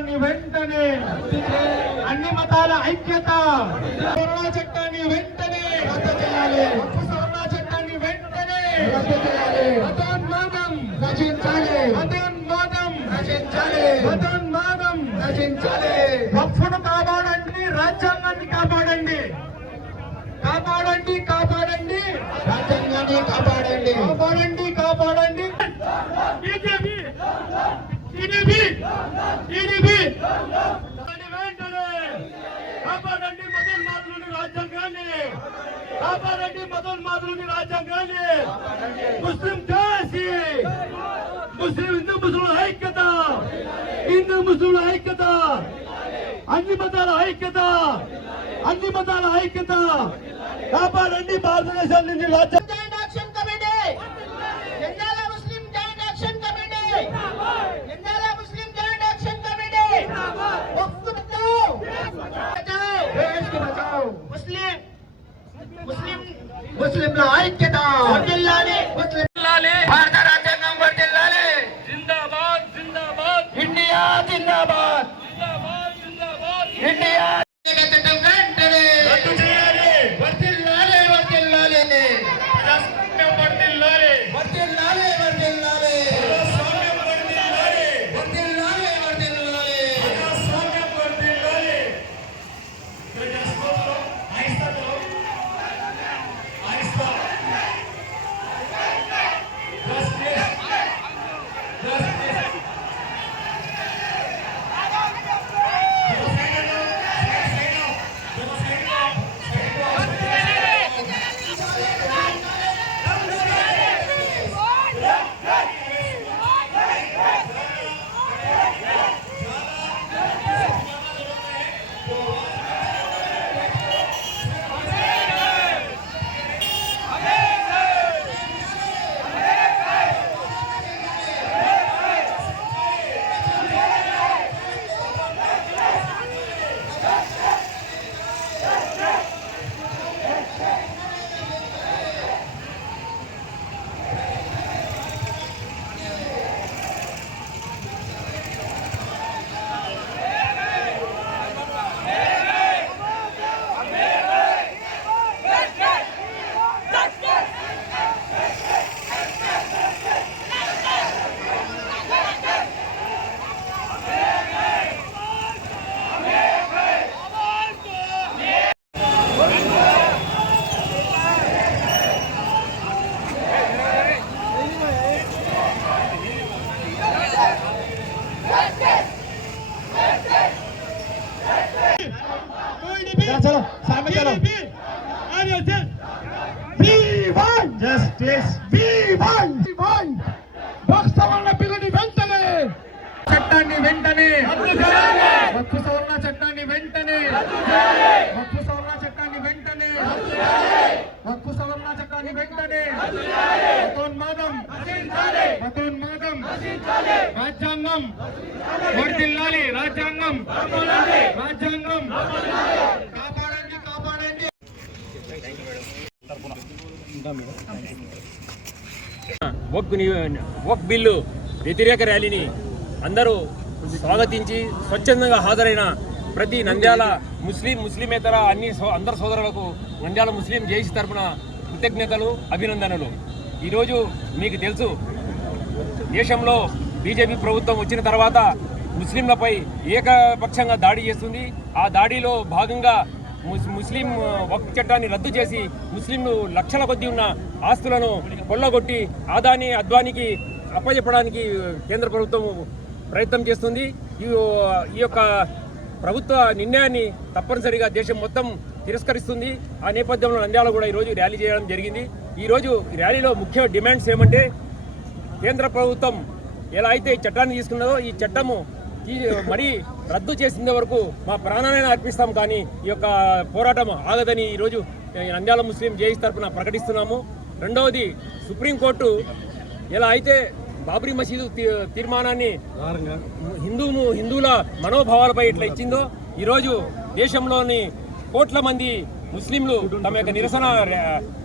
చట్టాన్ని వెంటనే అన్ని మతాల ఐక్యత సవరణ చట్టాన్ని వెంటనే రద్దు చేయాలి. సవరణ చట్టాన్ని వెంటనే రద్దు చేయాలి. మతోన్మాదం రచించాలి. మతోన్మాదం రచించాలి. మతోన్మాదం రచించాలి. వక్ఫ్ను కాపాడండి రాజ్యాంగాన్ని కాపాడండి. కాపాడండి కాపాడండి. రాజ్యాంగాన్ని కాపాడండి. కాపాడండి టీడీపీ టీడీపీ వెంటనే కాపాడండి మతోన్మాదులని రాజ్యాంగాన్ని కాపాడండి మతోన్మాదులని రాజ్యాంగాన్ని ముస్లిం దేశీ ముస్లిం హిందూ ముస్లింల ఐక్యత హిందూ ముస్లింల ఐక్యత అన్ని మతాల ఐక్యత అన్ని మతాల ఐక్యత కాపాడండి భారతదేశం నుంచి ముస్లింల ఐక్యత రాజ్యాంగం వర్దిల్లాలి రాజ్యాంగం. రాజ్యాంగం. కాపాడండి కాపాడండి. వక్ బిల్లు వ్యతిరేక ర్యాలీని అందరూ స్వాగతించి స్వచ్ఛందంగా హాజరైన ప్రతి నంద్యాల ముస్లిం ముస్లిమేతర అన్ని సో- అందరు సోదరులకు నంద్యాల ముస్లిం జేసీ తరపున కృతజ్ఞతలు అభినందనలు. ఈరోజు మీకు తెలుసు దేశంలో బీజేపీ ప్రభుత్వం వచ్చిన తర్వాత ముస్లింలపై ఏకపక్షంగా దాడి చేస్తుంది. ఆ దాడిలో భాగంగా ముస్- ముస్లిం వక్ చట్టాన్ని రద్దు చేసి ముస్లింలు లక్షల కొద్దీ ఉన్న ఆస్తులను కొల్లగొట్టి ఆదాని అద్వానికి అప్పచెప్పడానికి కేంద్ర ప్రభుత్వం ప్రయత్నం చేస్తుంది. ఈ ఈ యొక్క ప్రభుత్వ నిర్ణయాన్ని తప్పనిసరిగా దేశం మొత్తం తిరస్కరిస్తుంది. ఆ నేపథ్యంలో నంద్యాల కూడా ఈరోజు ర్యాలీ చేయడం జరిగింది. ఈరోజు ర్యాలీలో ముఖ్య డిమాండ్స్ ఏమంటే కేంద్ర ప్రభుత్వం ఎలా అయితే ఈ చట్టాన్ని తీసుకున్నదో ఈ చట్టము ఈ- మరి రద్దు చేసిన వరకు మా ప్రాణాలను అర్పిస్తాం కానీ ఈ యొక్క పోరాటం ఆగదని ఈరోజు నంద్యాల ముస్లిం జేఈస్ తరఫున ప్రకటిస్తున్నాము. రెండవది సుప్రీంకోర్టు ఎలా అయితే బాబ్రీ మసీదు తీర్మానాన్ని హిందూ హిందువుల మనోభావాలపై ఇట్లా ఇచ్చిందో ఈరోజు దేశంలోని కోట్ల మంది ముస్లింలు తమ యొక్క నిరసన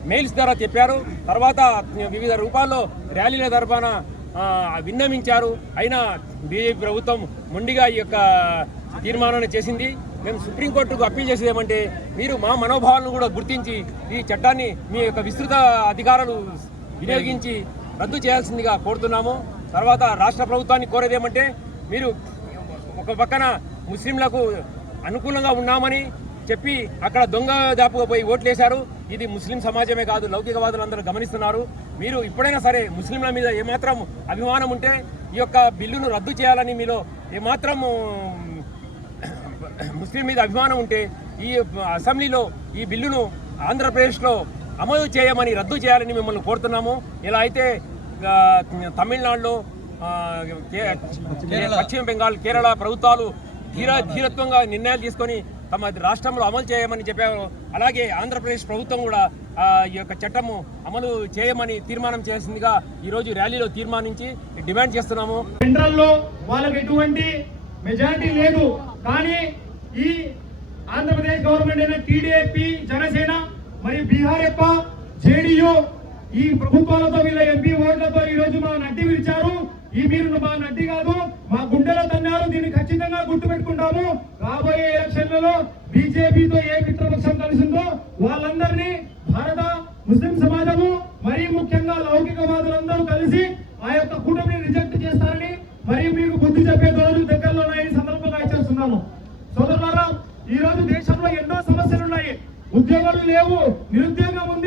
మెయిల్స్ ద్వారా చెప్పారు. తర్వాత వివిధ రూపాల్లో ర్యాలీల తరఫున విన్నమించారు విన్నవించారు. అయినా బీజేపీ ప్రభుత్వం మొండిగా ఈ యొక్క తీర్మానాన్ని చేసింది. మేము సుప్రీంకోర్టుకు అప్పీల్ చేసేది ఏమంటే మీరు మా మనోభావాలను కూడా గుర్తించి ఈ చట్టాన్ని మీ యొక్క విస్తృత అధికారాలు వినియోగించి రద్దు చేయాల్సిందిగా కోరుతున్నాము. తర్వాత రాష్ట్ర ప్రభుత్వాన్ని కోరేది ఏమంటే మీరు ఒక పక్కన ముస్లింలకు అనుకూలంగా ఉన్నామని చెప్పి అక్కడ దొంగ దాపుగా పోయి ఓట్లేశారు. ఇది ముస్లిం సమాజమే కాదు లౌకికవాదులు అందరూ గమనిస్తున్నారు. మీరు ఇప్పుడైనా సరే ముస్లింల మీద ఏమాత్రం అభిమానం ఉంటే ఈ యొక్క బిల్లును రద్దు చేయాలని మీలో ఏమాత్రం ముస్లిం మీద అభిమానం ఉంటే ఈ అసెంబ్లీలో ఈ బిల్లును ఆంధ్రప్రదేశ్లో అమలు చేయమని రద్దు చేయాలని మిమ్మల్ని కోరుతున్నాము. ఇలా అయితే తమిళనాడులో పశ్చిమ బెంగాల్ కేరళ ప్రభుత్వాలు ధీర ధీరత్వంగా నిర్ణయాలు తీసుకొని తమ రాష్ట్రంలో అమలు చేయమని చెప్పారు. అలాగే ఆంధ్రప్రదేశ్ ప్రభుత్వం కూడా ఈ యొక్క చట్టము అమలు చేయమని తీర్మానం చేసిందిగా ఈరోజు ర్యాలీలో తీర్మానించి డిమాండ్ చేస్తున్నాము. సెంట్రల్లో వాళ్ళకి ఎటువంటి మెజారిటీ లేదు. కానీ ఈ ఆంధ్రప్రదేశ్ గవర్నమెంట్ అయిన టీడీపీ జనసేన మరియు బీహార్ యొక్క జేడీయూ ఈ ప్రభుత్వాలతో వీళ్ళ ఎంపీ ఓట్లతో ఈ రోజు మా నడ్డి పిలిచారు ఈ మీరు మా నడ్డి కాదు మా గుండెలో తన్నారు దీన్ని ఖచ్చితంగా గుర్తు పెట్టుకుంటాము రాబోయే ఎలక్షన్లలో బీజేపీతో ఏ మిత్రపక్షం కలిసిందో వాళ్ళందరినీ భారత ముస్లిం సమాజము మరీ ముఖ్యంగా లౌకికవాదులందరూ కలిసి ఆ యొక్క కూటమిని రిజెక్ట్ చేస్తారని మరియు మీకు బుద్ధి చెప్పే రోజులు దగ్గరలో ఉన్నాయని ఈ సందర్భంగా హెచ్చరిస్తున్నాము సోదరులారా ఈ రోజు దేశంలో ఎన్నో సమస్యలు ఉన్నాయి ఉద్యోగాలు లేవు నిరుద్యోగం ఉంది.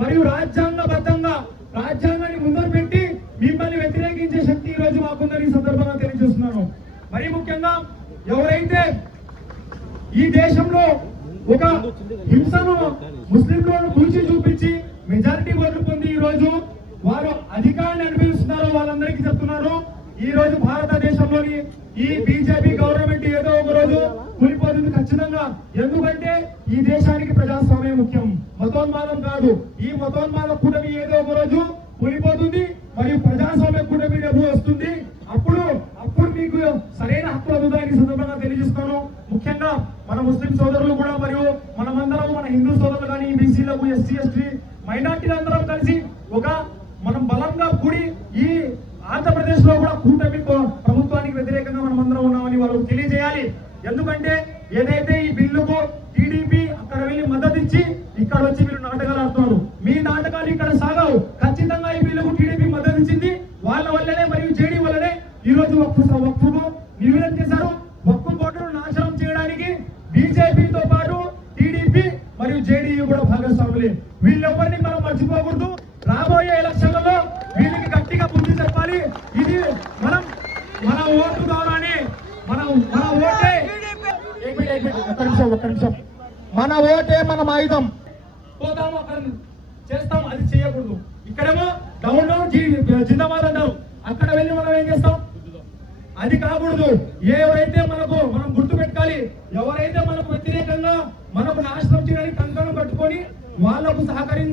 మరియు రాజ్యాంగబద్ధంగా రాజ్యాంగాన్ని ముందరు పెట్టి మిమ్మల్ని వ్యతిరేకించే శక్తి ఈ రోజు మాకుందని ఈ సందర్భంగా తెలియజేస్తున్నాను. మరి ముఖ్యంగా ఎవరైతే ఈ దేశంలో ఒక హింసను ముస్లింలను కూల్చి చూపించి మెజారిటీ ఓట్లు పొంది ఈ రోజు వారు అధికారాన్ని అనుభవిస్తున్నారో వాళ్ళందరికీ చెప్తున్నారు ఈ రోజు భారతదేశంలోని ఈ బీజేపీ గవర్నమెంట్ ఏదో ఒక రోజు కూలిపోతుంది ఖచ్చితంగా. ఎందుకంటే ఈ దేశానికి ప్రజాస్వామ్యం ముఖ్యం. మతోన్మాదం కాదు. ఈ మతోన్మాద కూటమి ఏదో ఒక రోజు కూలిపోతుంది మరియు ప్రజాస్వామ్య కూటమి డబ్బు వస్తుంది. అప్పుడు అప్పుడు మీకు సరైన హక్కులు అందుతాయని సందర్భంగా తెలియజేస్తాను ముఖ్యంగా మన ముస్లిం సోదరులు కూడా మరియు మనమందరం మన హిందూ సోదరులు కానీ బీసీలకు ఎస్సీ ఎస్టీ మైనార్టీలందరం కలిసి ఒక బీజేపీతో పాటు టీడీపీ మరియు జేడీయూ కూడా భాగస్వాములే. వీళ్ళెవ్వరిని మనం మర్చిపోకూడదు. రాబోయే ఎలక్షన్లలో వీళ్ళకి గట్టిగా బుద్ధి చెప్పాలి. ఇది మనం మన ఓటు ద్వారానే మనం మన ఓటే. ఒక్క నిమిషం ఒక్క నిమిషం. మన ఓటే మనం ఆయుధం. పోతాము అక్కడ చేస్తాం అది చేయకూడదు. ఇక్కడేమో డౌన్ డౌన్ జీ- జిందాబాద్ అంటారు. అక్కడ వెళ్ళి మనం ఏం చేస్తాం? ابھی گروپ سہارے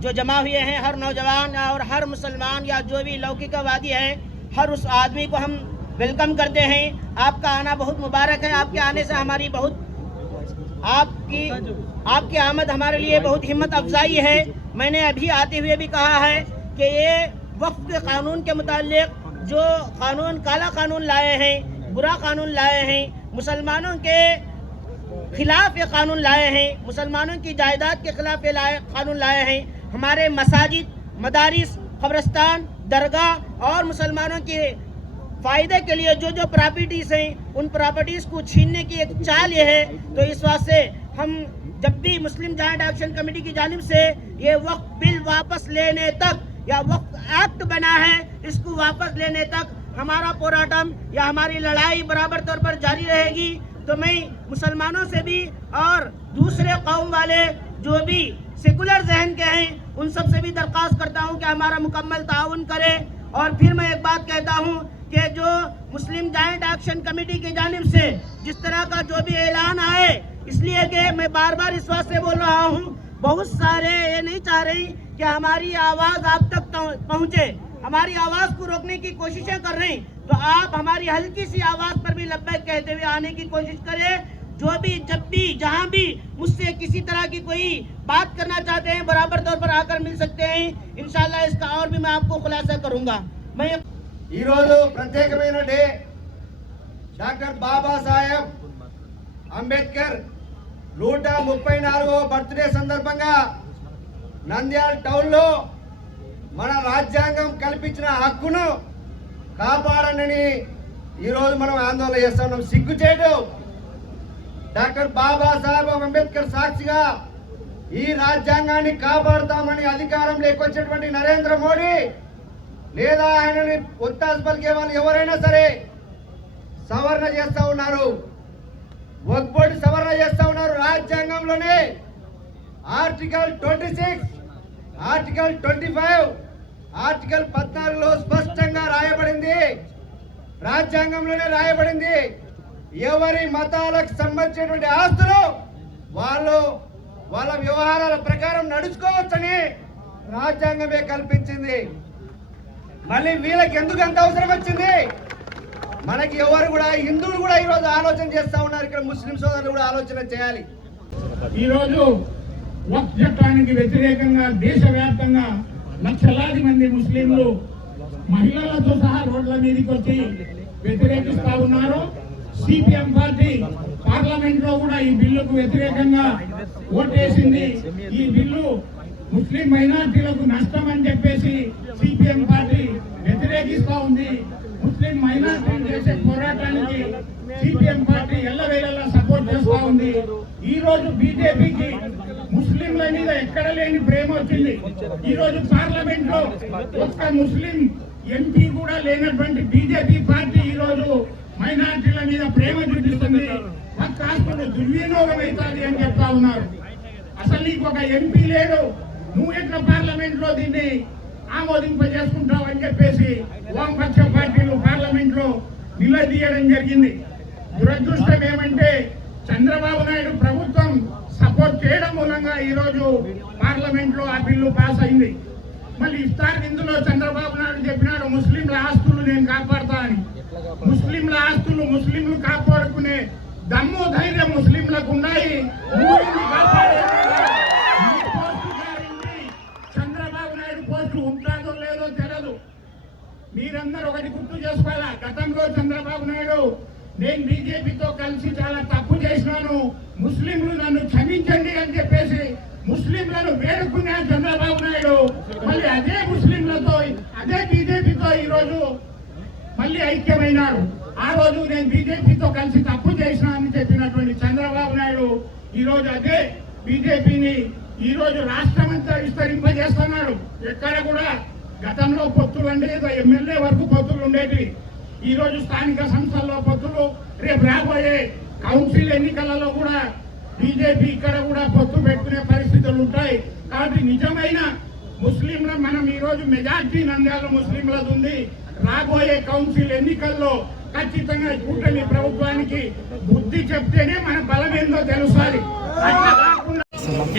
جو جماعے لوکی ہے ہم ویلکم کرتے ہیں۔ آپ کا آنا بہت مبارک ہے۔ آپ کے آنے سے ہماری بہت آپ کی آپ کی آمد ہمارے لیے بہت ہمت افزائی ہے۔ میں نے ابھی آتے ہوئے بھی کہا ہے کہ یہ وقف کے قانون کے متعلق جو قانون کالا قانون لائے ہیں، برا قانون لائے ہیں، مسلمانوں کے خلاف یہ قانون لائے ہیں، مسلمانوں کی جائیداد کے خلاف یہ لائے قانون لائے ہیں۔ ہمارے مساجد، مدارس، قبرستان، درگاہ اور مسلمانوں کے فائدے کے لیے جو جو پراپرٹیز ہیں، ان پراپرٹیز کو چھیننے کی ایک چال یہ ہے۔ تو اس واسطے ہم جب بھی مسلم جوائنٹ ایکشن کمیٹی کی جانب سے یہ وقت بل واپس لینے تک یا وقت ایکٹ بنا ہے، اس کو واپس لینے تک ہمارا پوراٹم یا ہماری لڑائی برابر طور پر جاری رہے گی۔ تو میں مسلمانوں سے بھی اور دوسرے قوم والے جو بھی سیکولر ذہن کے ہیں، ان سب سے بھی درخواست کرتا ہوں کہ ہمارا مکمل تعاون کرے اور پھر میں ایک بات کہتا ہوں کہ جو مسلم جائنٹ ایکشن کمیٹی کی جانب سے جس طرح کا جو بھی اعلان آئے، اس لیے کہ میں بار بار اس واسطے بول رہا ہوں، بہت سارے یہ نہیں چاہ رہی کہ ہماری آواز آپ تک پہنچے۔ ہماری آواز کو روکنے کی کوششیں کر رہی۔ تو آپ ہماری ہلکی سی آواز پر بھی لبیک کہتے ہوئے آنے کی کوشش کریں۔ جو بھی، جب بھی، جہاں بھی مجھ سے کسی طرح کی کوئی بات کرنا چاہتے ہیں، برابر طور پر آ کر مل سکتے ہیں۔ انشاءاللہ اس کا اور بھی میں آپ کو خلاصہ کروں گا۔ میں ఈరోజు ప్రత్యేకమైన డే. డాక్టర్ బాబాసాహెబ్ అంబేద్కర్ నూట ముప్పై నాలుగవ బర్త్డే సందర్భంగా నంద్యాల టౌన్లో మన రాజ్యాంగం కల్పించిన హక్కును కాపాడనని ఈరోజు మనం ఆందోళన చేస్తున్నాం సిగ్గుచేటు డాక్టర్ బాబాసాహెబ్ అంబేద్కర్ సాక్షిగా ఈ రాజ్యాంగాన్ని కాపాడుతామని అధికారం లేకొచ్చినటువంటి నరేంద్ర మోడీ లేదా ఆయనని ఒత్తాసు పలికే వాళ్ళు ఎవరైనా సరే సవరణ చేస్తూ ఉన్నారు. వక్బోర్డు సవరణ చేస్తూ ఉన్నారు రాజ్యాంగంలోనే. Article twenty six article twenty five article పద్నాలుగులో స్పష్టంగా రాయబడింది. రాజ్యాంగంలోనే రాయబడింది. ఎవరి మతాలకు సంబంధించినటువంటి ఆస్తులు వాళ్ళు వాళ్ళ వ్యవహారాల ప్రకారం నడుచుకోవచ్చని రాజ్యాంగమే కల్పించింది. మళ్ళీ వీళ్ళకి ఎందుకు అంత అవసరం వచ్చింది? మనకి ఎవరు కూడా హిందువులు కూడా ఈరోజు ఆలోచన చేస్తా ఉన్నారు. ఇక్కడ ముస్లిం సోదరులు కూడా ఆలోచన చేయాలి. ఈరోజు వక్ చట్టానికి వ్యతిరేకంగా దేశవ్యాప్తంగా లక్షలాది మంది ముస్లింలు మహిళలతో సహా రోడ్ల మీదకి వచ్చి వ్యతిరేకిస్తా ఉన్నారు. సిపిఎం పార్టీ పార్లమెంట్లో కూడా ఈ బిల్లుకు వ్యతిరేకంగా ఓటేసింది. ఈ బిల్లు ముస్లిం మైనార్టీలకు నష్టం అని చెప్పేసి సిపిఎం పార్టీ వ్యతిరేకిస్తా ఉంది. ముస్లిం మైనార్టీలు చేసే పోరాటానికి సిపిఎం పార్టీ ఎల్లవేళలా సపోర్ట్ చేస్తా ఉంది. ఈ రోజు బీజేపీకి ముస్లింల మీద ఎక్కడ లేని ప్రేమ వచ్చింది. ఈ రోజు పార్లమెంట్లో ఒక్క ముస్లిం ఎంపీ కూడా లేనటువంటి బీజేపీ పార్టీ ఈ రోజు మైనార్టీల మీద ప్రేమ చూపిస్తుంది. ఒక్క ఆస్తులు దుర్వినియోగం అవుతుంది అని చెప్తా ఉన్నారు. అసలు నీకు ఒక ఎంపీ లేడు. నువ్వు ఎట్లా పార్లమెంట్లో దీన్ని ఆమోదింపజేసుకుంటావు అని చెప్పేసి వామపక్ష పార్టీలు పార్లమెంట్లో నిలదీయడం జరిగింది. దురదృష్టం ఏమంటే చంద్రబాబు నాయుడు ప్రభుత్వం సపోర్ట్ చేయడం మూలంగా ఈరోజు పార్లమెంట్లో ఆ బిల్లు పాస్ అయింది. మళ్ళీ ఇఫ్తార్ విందులో చంద్రబాబు నాయుడు చెప్పినాడు ముస్లింల ఆస్తులు నేను కాపాడుతా అని. ముస్లింల ఆస్తులు ముస్లింలు కాపాడుకునే దమ్ము ధైర్యం ముస్లింలకు ఉన్నాయి కాపాడే మీరందరూ ఒకటి గుర్తు చేసుకోవాలా? గతంలో చంద్రబాబు నాయుడు నేను బీజేపీతో కలిసి చాలా తప్పు చేసినాను. ముస్లింలు నన్ను క్షమించండి అని చెప్పేసి ముస్లింలను వేడుకునే చంద్రబాబు నాయుడు మళ్ళీ అదే ముస్లింలతో అదే బీజేపీతో ఈరోజు మళ్ళీ ఐక్యమైనారు. ఆ రోజు నేను బీజేపీతో కలిసి తప్పు చేసినా అని చెప్పినటువంటి చంద్రబాబు నాయుడు ఈరోజు అదే బీజేపీని ఈరోజు రాష్ట్రమంతా విస్తరింపజేస్తున్నారు. ఎక్కడ కూడా గతంలో పొత్తులు అంటే ఎమ్మెల్యే వరకు పొత్తులు ఉండేవి ఈరోజు స్థానిక సంస్థల్లో పొత్తులు రేపు రాబోయే కౌన్సిల్ ఎన్నికలలో కూడా బీజేపీ ఇక్కడ కూడా పొత్తు పెట్టుకునే పరిస్థితులు ఉంటాయి. కాబట్టి నిజమైన ముస్లింల మనం ఈరోజు మెజార్టీ నంద్యాల ముస్లింలది ఉంది. రాబోయే కౌన్సిల్ ఎన్నికల్లో ఖచ్చితంగా కూటమి ప్రభుత్వానికి బుద్ధి చెప్తేనే మన బలం ఏందో తెలుసాలి అట్లా కాకుండా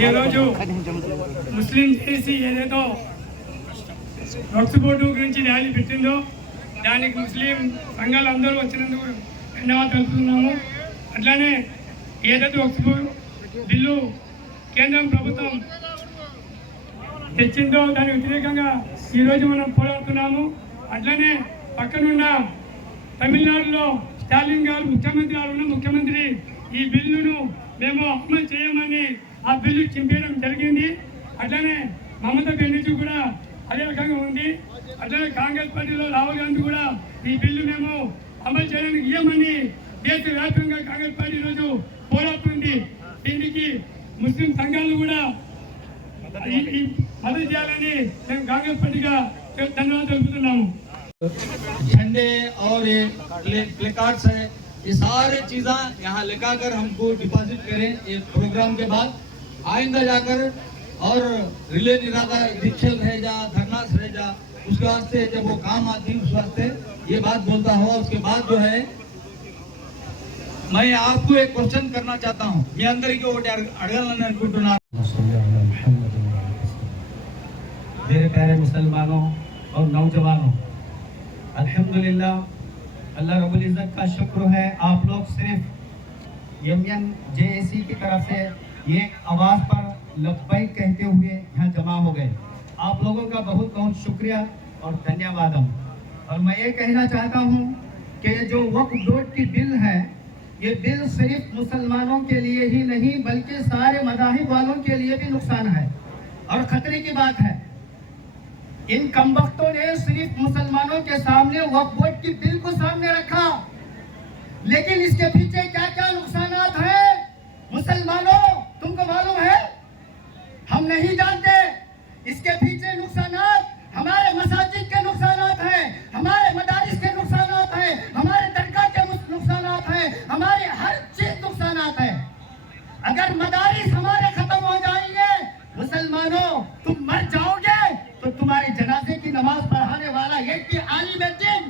ఈరోజు ముస్లిం చేసి ఏదేదో డ్రగ్స్ బోర్డు గురించి ర్యాలీ పెట్టిందో దానికి ముస్లిం సంఘాలు అందరూ వచ్చినందుకు ధన్యవాదాలు తెలుపుతున్నాము. అట్లానే ఏదైతే డ్రగ్స్ బిల్లు కేంద్రం ప్రభుత్వం తెచ్చిందో దానికి వ్యతిరేకంగా ఈరోజు మనం పోరాడుతున్నాము. అట్లనే పక్కనున్న తమిళనాడులో స్టాలిన్ గారు ముఖ్యమంత్రి గారు ఉన్న ముఖ్యమంత్రి ఈ బిల్లును మేము అమలు చేయమని ఆ బిల్లు చింపేయడం జరిగింది. అట్లనే మమతా బెనర్జీ కూడా అదే రకంగా ఉంది అదే కాంగ్రెస్ పార్టీలో రాహుల్ గాంధీ కూడా ఈ బిల్లు మేము అమలు చేయడానికి ఇయ్యమని దేశవ్యాప్తంగా కాంగ్రెస్ పార్టీ ఈరోజు పోరాడుతుంది దీనికి ముస్లిం సంఘాలు కూడా మద్దతు చేయాలని మేము కాంగ్రెస్ పార్టీగా ధన్యవాదాలు తెలుపుతున్నాము یہ سارے چیزاں یہاں لگا کر ہم کو ڈپازٹ کریں یہ پروگرام کے بعد آئندہ جا کر اور ریلے دکشل رہ جا دھرناس رہ جا، اس کے واسطے جب وہ کام آتی، اس واسطے یہ بات بولتا ہوا اس کے بعد جو ہے، میں آپ کو ایک کوشچن کرنا چاہتا ہوں۔ میں اندر کے اوٹ اڑگلنا میرے پیارے مسلمانوں اور نوجوانوں، الحمدللہ، اللہ رب العزت کا شکر ہے، آپ لوگ صرف یمین جے اے کی طرف سے یہ آواز پر لبئی کہتے ہوئے یہاں جمع ہو گئے۔ آپ لوگوں کا بہت بہت شکریہ اور دھنیہ وادم اور میں یہ کہنا چاہتا ہوں کہ جو وقف بورڈ کی بل ہے، یہ بل صرف مسلمانوں کے لیے ہی نہیں، بلکہ سارے مذاہب والوں کے لیے بھی نقصان ہے۔ اور خطرے کی بات ہے، ان کمبختوں نے صرف مسلمانوں کے سامنے وقف بورڈ کی بل کو سامنے رکھا۔ لیکن اس کے پیچھے کیا کیا نقصانات ہیں؟ مسلمانوں نہیں جانتے۔ اس کے پیچھے نقصانات ہمارے مساجد کے نقصانات ہیں، ہمارے مدارس کے نقصانات ہیں، ہمارے درگاہ کے نقصانات ہیں، ہمارے ہر چیز نقصانات ہیں۔ اگر مدارس ہمارے ختم ہو جائیں گے، مسلمانوں، تم مر جاؤ گے۔ تو تمہارے جنازے کی نماز پڑھانے والا یہ کہ عالم دین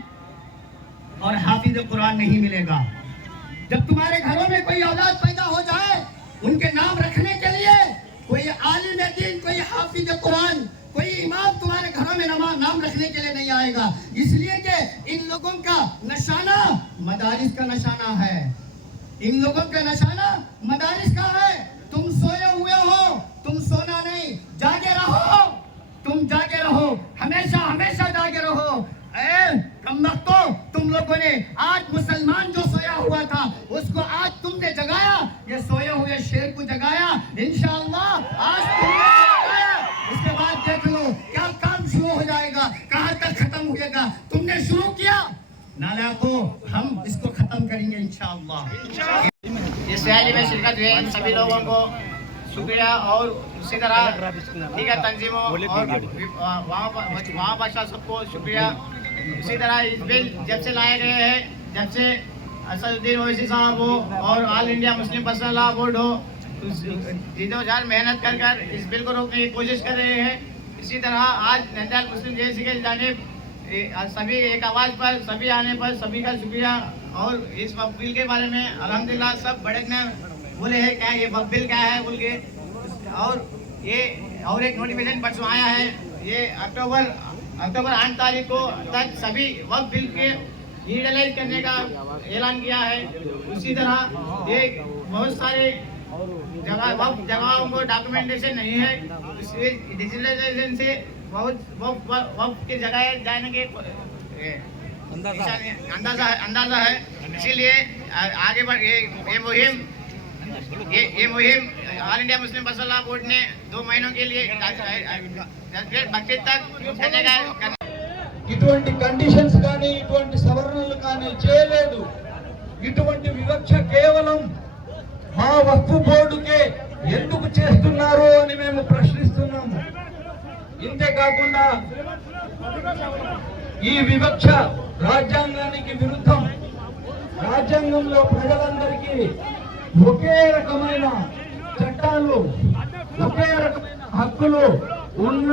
اور حافظ قرآن نہیں ملے گا۔ جب تمہارے گھروں میں کوئی اولاد پیدا ہو جائے کہ قرآن کوئی امام تمہارے گھروں میں نام رکھنے کے لیے نہیں آئے گا، اس لیے کہ ان لوگوں کا نشانہ مدارس کا نشانہ ہے۔ ان لوگوں کا نشانہ مدارس کا ہے۔ تم سوئے ہوئے ہو، تم سونا نہیں، جاگے رہو۔ تم جاگے رہو، ہمیشہ ہمیشہ جاگے رہو۔ اے کم وقتوں، تم لوگوں نے آج مسلمان جو سویا ہوا تھا، اس کو آج تم نے جگایا۔ یہ سوئے ہوئے شیر کو جگایا۔ انشاءاللہ، آج تم نے بات دیکھ لو کیا کام شروع ہو جائے گا، کہاں تک ختم ہوئے گا؟ تم نے شروع کیا؟ نالکو ہم اس کو ختم کریں گے انشاءاللہ۔ اس ریالی میں شرکت ہوئے ان سبھی لوگوں کو شکریہ اور اسی طرح دیگر تنظیموں اور وہاں بادشاہ سب کو شکریہ۔ اسی طرح اس بل جب سے لائے گئے ہیں، جب سے اسد الدین اویسی صاحب ہو اور آل انڈیا مسلم پرسنل لا بورڈ ہو جد و جان محنت کر کر اس بل کو روکنے کی کوشش کر رہے ہیں۔ اسی طرح آج نندیال مسلم جیسی کے جانب سبھی ایک آواز پر، سبھی آنے پر، سبھی کا شکریہ۔ اور اس بل کے بارے میں الحمدللہ سب بھڑکنا بولے ہیں، کیا یہ بل کیا ہے بول کے؟ اور یہ اور ایک نوٹیفیکیشن پرسوں آیا ہے، یہ اکتوبر اکتوبر آٹھ تاریخ کو تک سبھی وقت بل کے یوٹیلائز کرنے کا اعلان کیا ہے۔ اسی طرح یہ بہت سارے جگہ وقت جگہوں ڈاکومنٹیشن نہیں ہے۔ ڈیجیٹلائزیشن سے بہت وقت کی جگہ جانے کے اندازہ۔ ہے اسی لیے آگے بڑھ یہ مہم یہ مہم آل انڈیا مسلم فصلہ بورڈ نے دو مہینوں کے لیے بکری تک ఇటువంటి కండిషన్స్ కానీ ఇటువంటి సవరణలు కానీ చేయలేదు. ఇటువంటి వివక్ష కేవలం మా వక్ఫ్ బోర్డుకే ఎందుకు చేస్తున్నారు అని మేము ప్రశ్నిస్తున్నాము ఇంతేకాకుండా ఈ వివక్ష రాజ్యాంగానికి విరుద్ధం. రాజ్యాంగంలో ప్రజలందరికీ ఒకే రకమైన చట్టాలు ఒకే రకమైన హక్కులు ఉన్న